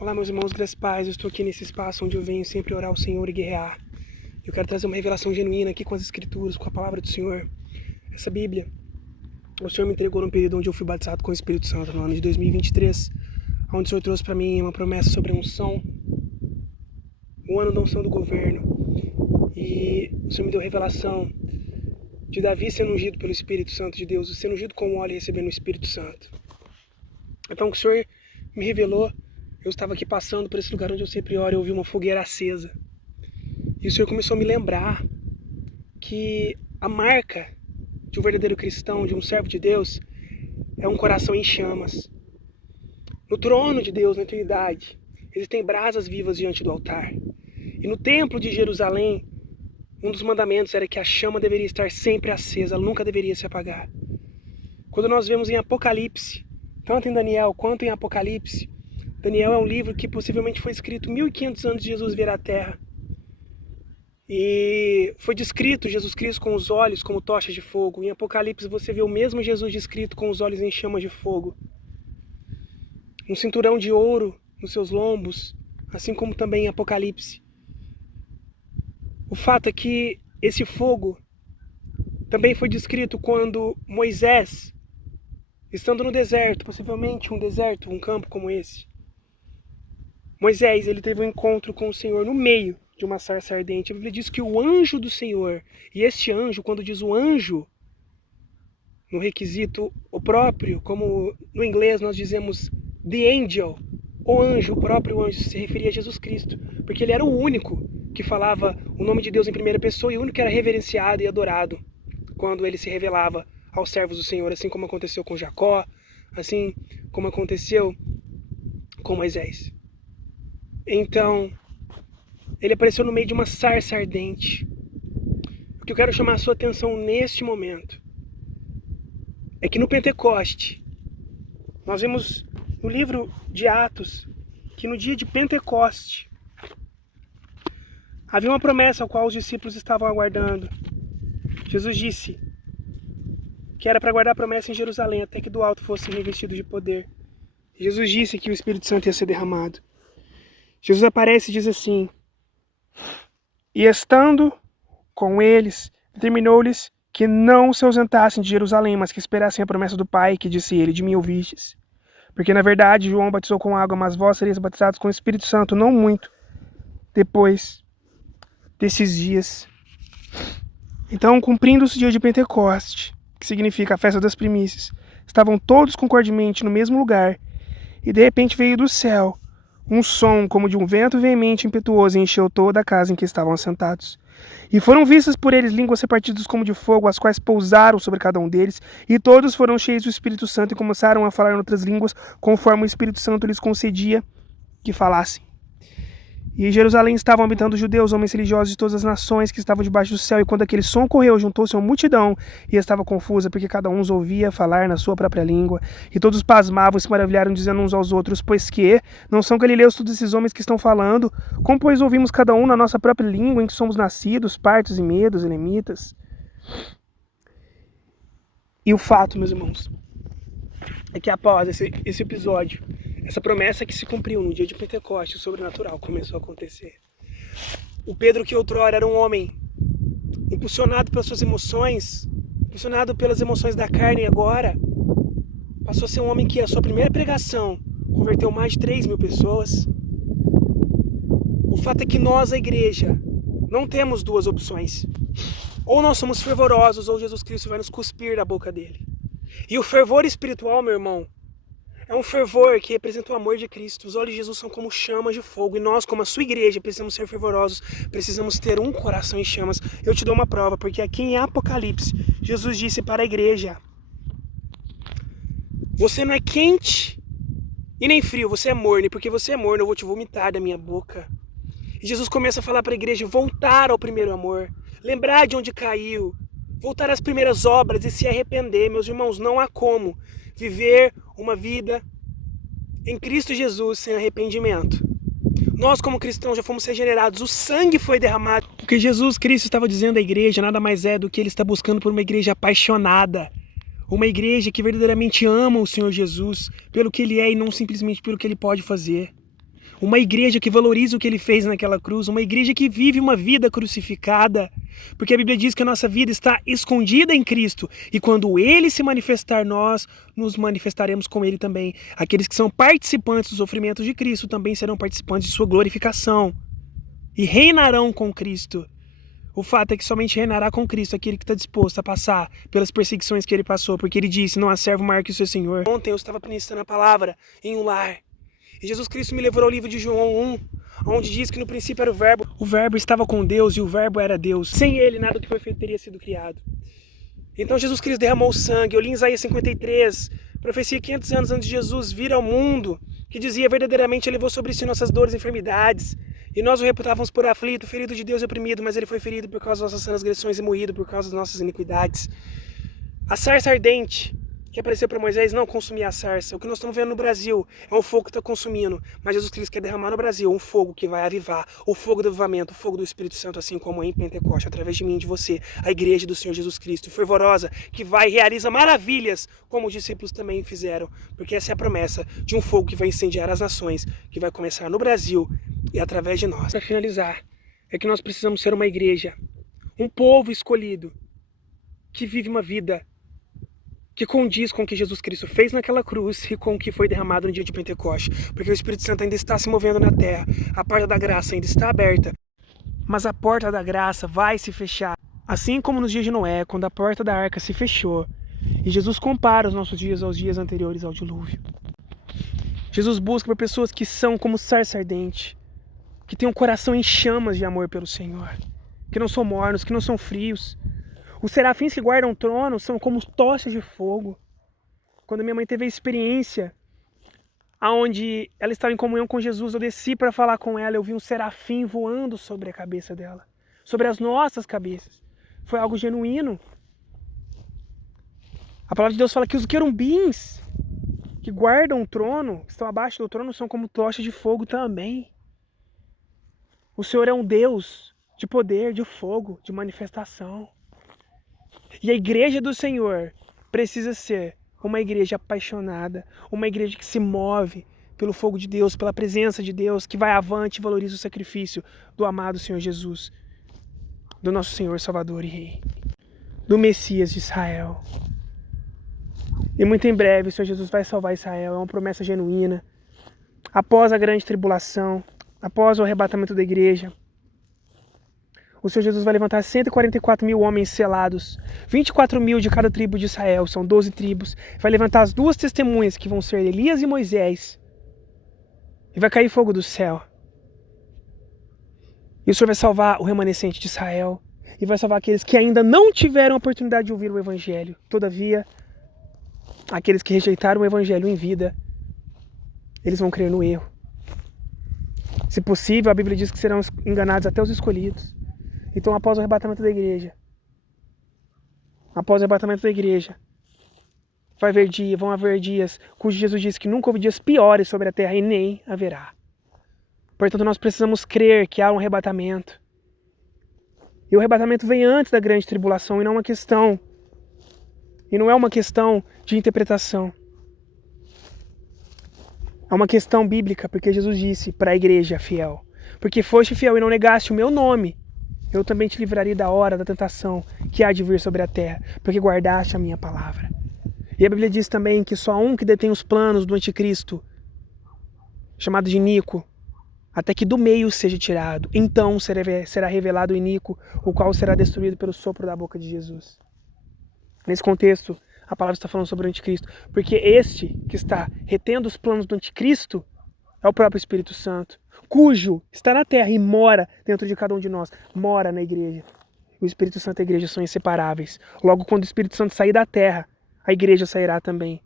Olá, meus irmãos, graças a paz. Eu estou aqui nesse espaço onde eu venho sempre orar ao Senhor e guerrear. Eu quero trazer uma revelação genuína aqui com as Escrituras, com a palavra do Senhor. Essa Bíblia, o Senhor me entregou num período onde eu fui batizado com o Espírito Santo, no ano de 2023, onde o Senhor trouxe para mim uma promessa sobre a unção, o ano da unção do governo. E o Senhor me deu revelação de Davi sendo ungido pelo Espírito Santo de Deus, sendo ungido com óleo e recebendo o Espírito Santo. Então, o que o Senhor me revelou, eu estava aqui passando por esse lugar onde eu sempre oro e eu ouvi uma fogueira acesa. E o Senhor começou a me lembrar que a marca de um verdadeiro cristão, de um servo de Deus, é um coração em chamas. No trono de Deus, na eternidade, existem brasas vivas diante do altar. E no templo de Jerusalém, um dos mandamentos era que a chama deveria estar sempre acesa, ela nunca deveria se apagar. Quando nós vemos em Apocalipse, tanto em Daniel quanto em Apocalipse, Daniel é um livro que possivelmente foi escrito 1500 anos de Jesus vir à Terra. E foi descrito Jesus Cristo com os olhos como tochas de fogo. Em Apocalipse você vê o mesmo Jesus descrito com os olhos em chamas de fogo. Um cinturão de ouro nos seus lombos, assim como também em Apocalipse. O fato é que esse fogo também foi descrito quando Moisés, estando no deserto, possivelmente um deserto, um campo como esse, Moisés, ele teve um encontro com o Senhor no meio de uma sarça ardente. A Bíblia diz que o anjo do Senhor, e este anjo, quando diz o anjo, no requisito o próprio, como no inglês nós dizemos the angel, o anjo, o próprio anjo, se referia a Jesus Cristo, porque ele era o único que falava o nome de Deus em primeira pessoa e o único que era reverenciado e adorado quando ele se revelava aos servos do Senhor, assim como aconteceu com Jacó, assim como aconteceu com Moisés. Então, ele apareceu no meio de uma sarça ardente. O que eu quero chamar a sua atenção neste momento é que no Pentecoste, nós vemos no livro de Atos que no dia de Pentecoste havia uma promessa ao qual os discípulos estavam aguardando. Jesus disse que era para guardar a promessa em Jerusalém até que do alto fossem revestidos de poder. Jesus disse que o Espírito Santo ia ser derramado. Jesus aparece e diz assim: e estando com eles, determinou-lhes que não se ausentassem de Jerusalém, mas que esperassem a promessa do Pai, que disse ele: de mim ouvistes. Porque na verdade João batizou com água, mas vós sereis batizados com o Espírito Santo não muito depois desses dias. Então, cumprindo-se o dia de Pentecoste, que significa a festa das primícias, estavam todos concordemente no mesmo lugar, e de repente veio do céu um som como de um vento veemente e impetuoso e encheu toda a casa em que estavam assentados. E foram vistas por eles línguas repartidas como de fogo, as quais pousaram sobre cada um deles, e todos foram cheios do Espírito Santo e começaram a falar em outras línguas, conforme o Espírito Santo lhes concedia que falassem. E em Jerusalém estavam habitando os judeus, homens religiosos de todas as nações que estavam debaixo do céu, e quando aquele som ocorreu, juntou-se uma multidão, e estava confusa, porque cada um os ouvia falar na sua própria língua. E todos pasmavam e se maravilharam, dizendo uns aos outros: pois que não são galileus todos esses homens que estão falando? Como, pois, ouvimos cada um na nossa própria língua, em que somos nascidos, partos e medos, elemitas? E o fato, meus irmãos, é que após esse episódio, essa promessa que se cumpriu no dia de Pentecoste, o sobrenatural começou a acontecer. O Pedro, que outrora era um homem impulsionado pelas suas emoções, impulsionado pelas emoções da carne, agora passou a ser um homem que a sua primeira pregação converteu mais de 3.000 pessoas. O fato é que nós, a igreja, não temos duas opções. Ou nós somos fervorosos, ou Jesus Cristo vai nos cuspir da boca dele. E o fervor espiritual, meu irmão, é um fervor que representa o amor de Cristo. Os olhos de Jesus são como chamas de fogo. E nós, como a sua igreja, precisamos ser fervorosos. Precisamos ter um coração em chamas. Eu te dou uma prova, porque aqui em Apocalipse, Jesus disse para a igreja: você não é quente e nem frio, você é morno. E porque você é morno, eu vou te vomitar da minha boca. E Jesus começa a falar para a igreja voltar ao primeiro amor. Lembrar de onde caiu. Voltar às primeiras obras e se arrepender. Meus irmãos, não há como viver uma vida em Cristo Jesus sem arrependimento. Nós, como cristãos, já fomos regenerados, o sangue foi derramado. O que Jesus Cristo estava dizendo à igreja nada mais é do que ele está buscando por uma igreja apaixonada, uma igreja que verdadeiramente ama o Senhor Jesus pelo que ele é e não simplesmente pelo que ele pode fazer. Uma igreja que valoriza o que ele fez naquela cruz, uma igreja que vive uma vida crucificada, porque a Bíblia diz que a nossa vida está escondida em Cristo, e quando ele se manifestar, nós nos manifestaremos com ele também. Aqueles que são participantes dos sofrimentos de Cristo também serão participantes de sua glorificação, e reinarão com Cristo. O fato é que somente reinará com Cristo aquele que está disposto a passar pelas perseguições que ele passou, porque ele disse, não há servo maior que o seu Senhor. Ontem eu estava ministrando a palavra em um lar, e Jesus Cristo me levou ao livro de João 1, onde diz que no princípio era o verbo estava com Deus e o verbo era Deus. Sem ele nada do que foi feito teria sido criado. Então Jesus Cristo derramou sangue. Eu li em Isaías 53, profecia 500 anos antes de Jesus vir ao mundo, que dizia verdadeiramente ele levou sobre si nossas dores e enfermidades. E nós o reputávamos por aflito, ferido de Deus e oprimido, mas ele foi ferido por causa das nossas transgressões e moído por causa das nossas iniquidades. A sarça ardente que apareceu para Moisés não consumia a sarça. O que nós estamos vendo no Brasil é um fogo que está consumindo. Mas Jesus Cristo quer derramar no Brasil um fogo que vai avivar, o fogo do avivamento, o fogo do Espírito Santo, assim como em Pentecoste, através de mim e de você, a igreja do Senhor Jesus Cristo, fervorosa, que vai e realiza maravilhas, como os discípulos também fizeram. Porque essa é a promessa de um fogo que vai incendiar as nações, que vai começar no Brasil e através de nós. Para finalizar, é que nós precisamos ser uma igreja, um povo escolhido, que vive uma vida que condiz com o que Jesus Cristo fez naquela cruz e com o que foi derramado no dia de Pentecoste. Porque o Espírito Santo ainda está se movendo na terra, a porta da graça ainda está aberta, mas a porta da graça vai se fechar. Assim como nos dias de Noé, quando a porta da arca se fechou, e Jesus compara os nossos dias aos dias anteriores ao dilúvio. Jesus busca por pessoas que são como sarça ardente, que têm um coração em chamas de amor pelo Senhor, que não são mornos, que não são frios. Os serafins que guardam o trono são como tochas de fogo. Quando minha mãe teve a experiência onde ela estava em comunhão com Jesus, eu desci para falar com ela, eu vi um serafim voando sobre a cabeça dela, sobre as nossas cabeças. Foi algo genuíno. A palavra de Deus fala que os querubins que guardam o trono, que estão abaixo do trono, são como tochas de fogo também. O Senhor é um Deus de poder, de fogo, de manifestação. E a igreja do Senhor precisa ser uma igreja apaixonada, uma igreja que se move pelo fogo de Deus, pela presença de Deus, que vai avante e valoriza o sacrifício do amado Senhor Jesus, do nosso Senhor Salvador e Rei, do Messias de Israel. E muito em breve o Senhor Jesus vai salvar Israel, é uma promessa genuína. Após a grande tribulação, após o arrebatamento da igreja, o Senhor Jesus vai levantar 144 mil homens selados, 24 mil de cada tribo de Israel, são 12 tribos. Vai levantar as duas testemunhas que vão ser Elias e Moisés. E vai cair fogo do céu. E o Senhor vai salvar o remanescente de Israel. E vai salvar aqueles que ainda não tiveram a oportunidade de ouvir o Evangelho. Todavia, aqueles que rejeitaram o Evangelho em vida, eles vão crer no erro. Se possível, a Bíblia diz que serão enganados até os escolhidos. Então, após o arrebatamento da igreja, vão haver dias cujo Jesus disse que nunca houve dias piores sobre a terra e nem haverá. Portanto, nós precisamos crer que há um arrebatamento. E o arrebatamento vem antes da grande tribulação e não é uma questão de interpretação. É uma questão bíblica, porque Jesus disse para a igreja fiel: porque foste fiel e não negaste o meu nome, eu também te livrarei da hora da tentação que há de vir sobre a terra, porque guardaste a minha palavra. E a Bíblia diz também que só um que detém os planos do anticristo, chamado de Inico, até que do meio seja tirado, então será revelado o Inico, o qual será destruído pelo sopro da boca de Jesus. Nesse contexto, a palavra está falando sobre o anticristo, porque este que está retendo os planos do anticristo é o próprio Espírito Santo, cujo está na terra e mora dentro de cada um de nós, mora na igreja. O Espírito Santo e a igreja são inseparáveis. Logo, quando o Espírito Santo sair da terra, a igreja sairá também.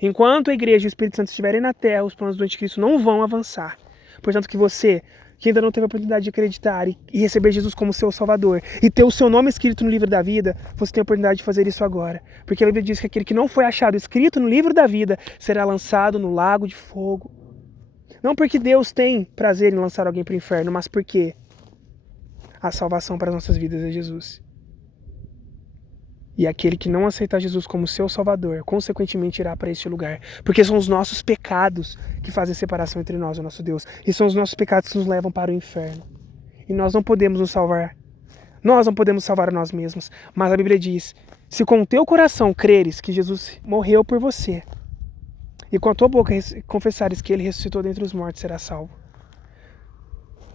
Enquanto a igreja e o Espírito Santo estiverem na terra, os planos do anticristo não vão avançar. Portanto, que você, que ainda não teve a oportunidade de acreditar e receber Jesus como seu Salvador, e ter o seu nome escrito no livro da vida, você tem a oportunidade de fazer isso agora. Porque a Bíblia diz que aquele que não foi achado escrito no livro da vida será lançado no lago de fogo. Não porque Deus tem prazer em lançar alguém para o inferno, mas porque a salvação para as nossas vidas é Jesus. E aquele que não aceitar Jesus como seu Salvador, consequentemente irá para este lugar. Porque são os nossos pecados que fazem separação entre nós e o nosso Deus. E são os nossos pecados que nos levam para o inferno. E nós não podemos nos salvar. Nós não podemos salvar a nós mesmos. Mas a Bíblia diz, se com o teu coração creres que Jesus morreu por você, e com a tua boca confessares que Ele ressuscitou dentre os mortos, serás salvo.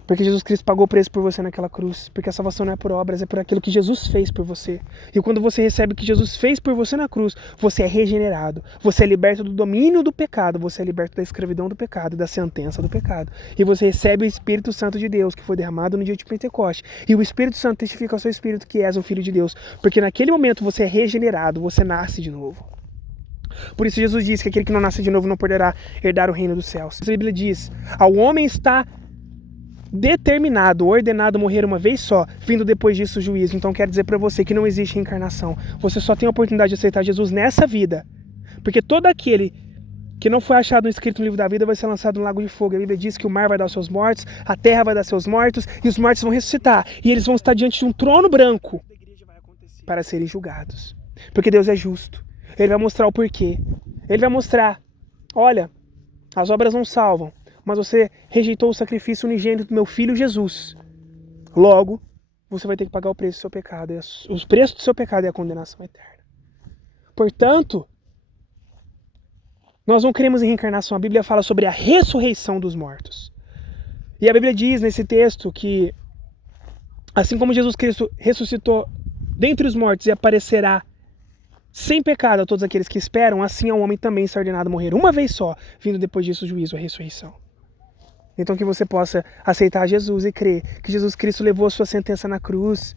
Porque Jesus Cristo pagou o preço por você naquela cruz. Porque a salvação não é por obras, é por aquilo que Jesus fez por você. E quando você recebe o que Jesus fez por você na cruz, você é regenerado. Você é liberto do domínio do pecado. Você é liberto da escravidão do pecado, da sentença do pecado. E você recebe o Espírito Santo de Deus, que foi derramado no dia de Pentecoste. E o Espírito Santo testifica ao seu Espírito que és um filho de Deus. Porque naquele momento você é regenerado, você nasce de novo. Por isso Jesus disse que aquele que não nasce de novo não poderá herdar o reino dos céus. A Bíblia diz, ao homem está determinado, ordenado morrer uma vez só, vindo depois disso o juízo. Então quero dizer para você que não existe reencarnação. Você só tem a oportunidade de aceitar Jesus nessa vida. Porque todo aquele que não foi achado escrito no livro da vida vai ser lançado no lago de fogo. A Bíblia diz que o mar vai dar os seus mortos, a terra vai dar seus mortos, e os mortos vão ressuscitar. E eles vão estar diante de um trono branco para serem julgados. Porque Deus é justo. Ele vai mostrar o porquê. Ele vai mostrar, olha, as obras não salvam, mas você rejeitou o sacrifício unigênito do meu filho Jesus. Logo, você vai ter que pagar o preço do seu pecado. O preço do seu pecado é a condenação eterna. Portanto, nós não cremos em reencarnação. A Bíblia fala sobre a ressurreição dos mortos. E a Bíblia diz nesse texto que, assim como Jesus Cristo ressuscitou dentre os mortos e aparecerá sem pecado a todos aqueles que esperam, assim ao homem também está ordenado morrer uma vez só, vindo depois disso o juízo, a ressurreição. Então que você possa aceitar Jesus e crer que Jesus Cristo levou a sua sentença na cruz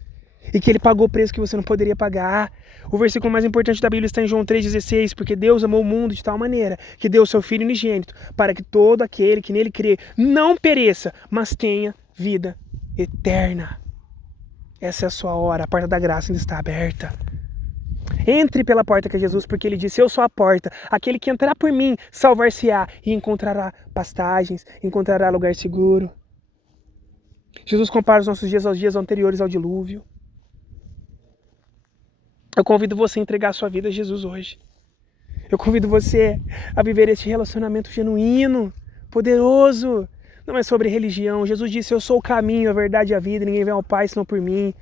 e que Ele pagou o preço que você não poderia pagar. O versículo mais importante da Bíblia está em João 3,16, porque Deus amou o mundo de tal maneira que deu o seu Filho unigênito para que todo aquele que nele crê não pereça, mas tenha vida eterna. Essa é a sua hora, a porta da graça ainda está aberta. Entre pela porta que é Jesus, porque Ele disse, eu sou a porta, aquele que entrar por mim salvar-se-á e encontrará pastagens, encontrará lugar seguro. Jesus compara os nossos dias aos dias anteriores ao dilúvio. Eu convido você a entregar a sua vida a Jesus hoje. Eu convido você a viver esse relacionamento genuíno, poderoso. Não é sobre religião. Jesus disse, eu sou o caminho, a verdade e a vida, ninguém vem ao Pai senão por mim.